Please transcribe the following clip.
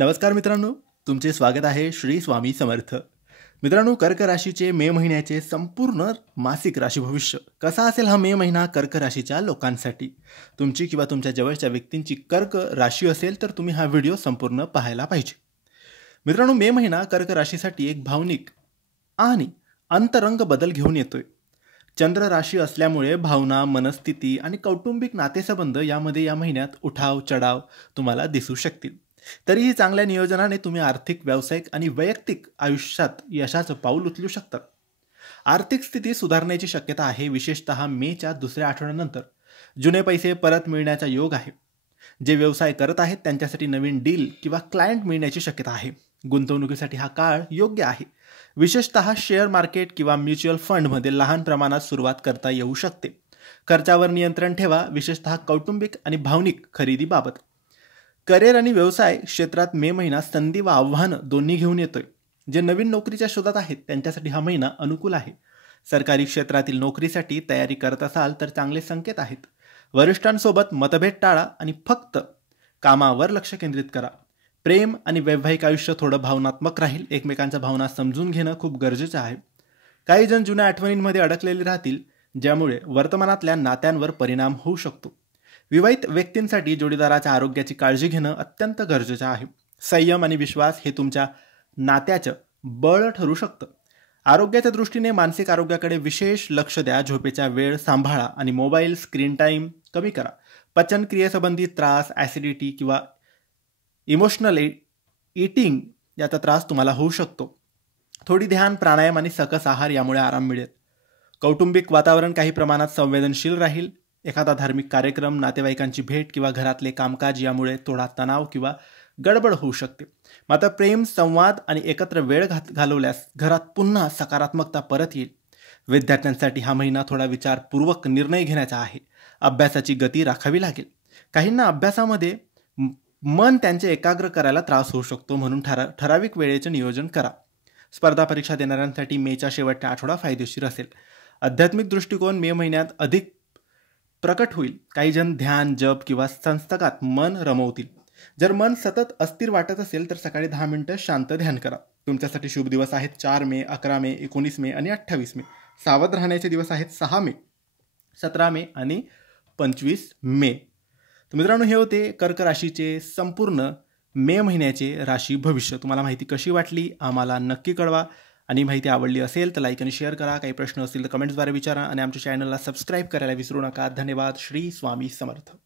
नमस्कार मित्रांनो, तुमचे स्वागत आहे श्री स्वामी समर्थ. मित्रांनो, कर्क राशीचे मे महिन्याचे संपूर्ण मासिक राशी भविष्य कसा असेल हा मे महिना कर्क राशीच्या लोकांसाठी. तुमची किंवा तुमच्या जवळच्या व्यक्तींची कर्क राशी असेल तर तुम्ही हा व्हिडिओ संपूर्ण पाहायला पाहिजे. मित्रांनो, मे महिना कर्क राशीसाठी एक भावनिक आणि अंतरंग बदल घेऊन येतोय. चंद्र राशी असल्यामुळे भावना, मनस्थिती आणि कौटुंबिक नातेसंबंध यामध्ये या महिन्यात उठाव चढाव तुम्हाला दिसू शकतील. तरीही चांगल्या नियोजनाने तुम्ही आर्थिक, व्यावसायिक आणि वैयक्तिक आयुष्यात यशाचं पाऊल उचलू शकता. आर्थिक स्थिती सुधारण्याची शक्यता आहे. विशेषतः मेच्या दुसऱ्या आठवड्यानंतर जुने पैसे परत मिळण्याचा योग आहे. जे व्यवसाय करत आहेत त्यांच्यासाठी नवीन डील किंवा क्लायंट मिळण्याची शक्यता आहे. गुंतवणुकीसाठी हा काळ योग्य आहे. विशेषतः शेअर मार्केट किंवा म्युच्युअल फंडमध्ये लहान प्रमाणात सुरुवात करता येऊ शकते. खर्चावर नियंत्रण ठेवा, विशेषतः कौटुंबिक आणि भावनिक खरेदीबाबत. करिअर आणि व्यवसाय क्षेत्रात मे महिना संधी व आव्हानं दोन्ही घेऊन येतोय. जे नवीन नोकरीच्या शोधात आहेत त्यांच्यासाठी हा महिना अनुकूल आहे. सरकारी क्षेत्रातील नोकरीसाठी तयारी करत असाल तर चांगले संकेत आहेत. वरिष्ठांसोबत मतभेद टाळा आणि फक्त कामावर लक्ष केंद्रित करा. प्रेम आणि वैवाहिक आयुष्य थोडं भावनात्मक राहील. एकमेकांच्या भावना समजून घेणं खूप गरजेचं आहे. काही जण जुन्या आठवणींमध्ये अडकलेले राहतील, ज्यामुळे वर्तमानातल्या नात्यांवर परिणाम होऊ शकतो. विवाहित व्यक्तींसाठी जोडीदाराच्या आरोग्याची काळजी घेणं अत्यंत गरजेचं आहे. संयम आणि विश्वास हे तुमच्या नात्याचं बळ ठरू शकतं. आरोग्याच्या दृष्टीने मानसिक आरोग्याकडे विशेष लक्ष द्या. झोपेचा वेळ सांभाळा आणि मोबाईल स्क्रीन टाईम कमी करा. पचनक्रियेसंबंधी त्रास, ॲसिडिटी किंवा इमोशनल ईटिंग याचा त्रास तुम्हाला होऊ शकतो. थोडी ध्यान, प्राणायाम आणि सकस आहार यामुळे आराम मिळेल. कौटुंबिक वातावरण काही प्रमाणात संवेदनशील राहील. एखादा धार्मिक कार्यक्रम, नातेवाईकांची भेट किंवा घरातले कामकाज यामुळे थोडा तणाव किंवा गडबड होऊ शकते. मात्र प्रेम, संवाद आणि एकत्र वेळ घालवल्यास घरात पुन्हा सकारात्मकता परत येईल. विद्यार्थ्यांसाठी हा महिना थोडा विचारपूर्वक निर्णय घेण्याचा आहे. अभ्यासाची गती राखावी लागेल. काहींना अभ्यासामध्ये मन त्यांचे एकाग्र करायला त्रास होऊ शकतो, म्हणून ठराविक वेळेचे नियोजन करा. स्पर्धा परीक्षा देणाऱ्यांसाठी मेचा शेवटचा आठवडा फायदेशीर असेल. आध्यात्मिक दृष्टिकोन मे महिन्यात अधिक प्रकट होईल. काही जण ध्यान, जप किंवा संस्थकात मन रमवतील. जर मन सतत अस्थिर वाटत असेल तर सकाळी 10 मिनिटं शांत ध्यान करा. तुमच्यासाठी शुभ दिवस आहेत 4 मे, 11 मे, 19 मे आणि 28 मे. सावध राहण्याचे दिवस आहेत 6 मे, 17 मे आणि 25 मे. तर मित्रांनो, हे होते कर्क राशीचे संपूर्ण मे महिन्याचे राशी भविष्य. तुम्हाला माहिती कशी वाटली आम्हाला नक्की कळवा. आणि माहिती आवडली असेल तर लाईक आणि शेअर करा. काही प्रश्न असतील तर कमेंट्सद्वारे विचारा आणि आमच्या चॅनलला सबस्क्राईब करायला विसरू नका. धन्यवाद. श्री स्वामी समर्थ.